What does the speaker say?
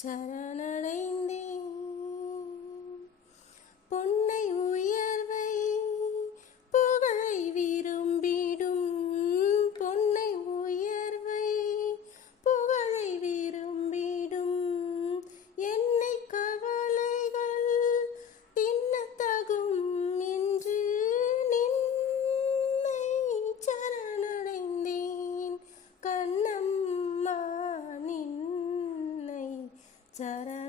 Ta-da. da da